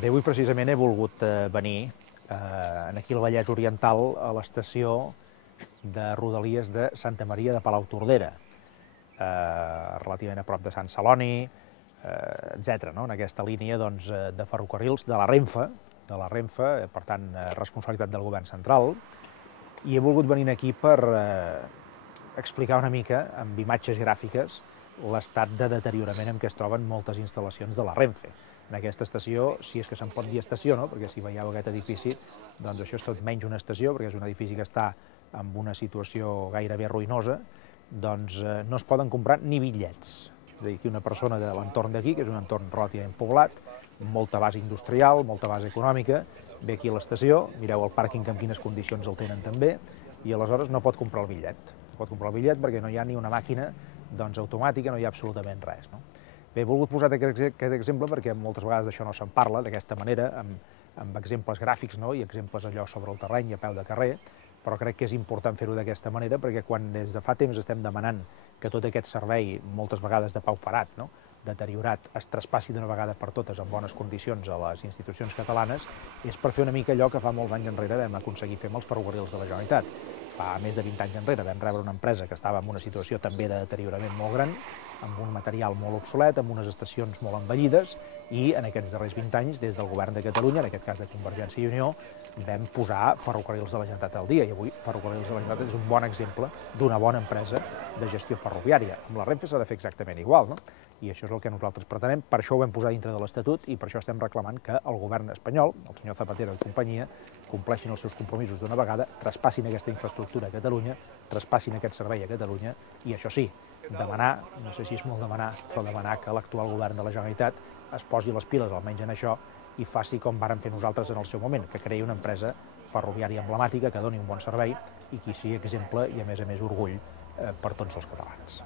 Bé, avui precisament he volgut venir aquí al Vallès Oriental a l'estació de Rodalies de Santa Maria de Palautordera, relativament a prop de Sant Celoni, etc. En aquesta línia de ferrocarrils de la Renfe, per tant, responsabilitat del govern central, i he volgut venir aquí per explicar una mica, amb imatges gràfiques, l'estat de deteriorament en què es troben moltes instal·lacions de la Renfe. En aquesta estació, si és que se'n pot dir estació, no? Perquè si veieu aquest edifici, doncs això és tot menys una estació, perquè és un edifici que està en una situació gairebé ruïnosa, doncs no es poden comprar ni bitllets. És a dir, que una persona de l'entorn d'aquí, que és un entorn relativament poblat, molta base industrial, molta base econòmica, ve aquí a l'estació, mireu el pàrquing en quines condicions el tenen també, i aleshores no pot comprar el bitllet. No pot comprar el bitllet perquè no hi ha ni una màquina automàtica, no hi ha absolutament res. Bé, he volgut posar aquest exemple perquè moltes vegades d'això no se'n parla, d'aquesta manera, amb exemples gràfics i exemples allò sobre el terreny i a peu de carrer, però crec que és important fer-ho d'aquesta manera perquè quan des de fa temps estem demanant que tot aquest servei, moltes vegades de pauperat, deteriorat, es traspassi d'una vegada per totes en bones condicions a les institucions catalanes, és per fer una mica allò que fa molts anys enrere vam aconseguir fer amb els ferrocarrils de la Generalitat. Fa més de 20 anys enrere vam rebre una empresa que estava en una situació també de deteriorament molt gran, amb un material molt obsolet, amb unes estacions molt envellides, i en aquests darrers 20 anys, des del govern de Catalunya, en aquest cas de Convergència i Unió, vam posar ferrocarrils de la Generalitat al dia, i avui Ferrocarrils de la Generalitat és un bon exemple d'una bona empresa de gestió ferroviària. Amb la Renfe s'ha de fer exactament igual, i això és el que nosaltres pretenem, per això ho vam posar dintre de l'Estatut i per això estem reclamant que el govern espanyol, el senyor Zapatero i companyia, compleixin els seus compromisos d'una vegada, traspassin aquesta infraestructura a Catalunya, traspassin aquest servei a Catalunya i, això sí, demanar, no sé si és molt demanar, però demanar que l'actual govern de la Generalitat es posi les piles, almenys en això, i faci com vàrem fer nosaltres en el seu moment, que creï una empresa ferroviària emblemàtica que doni un bon servei i que sigui exemple i, a més orgull per tots els catalans.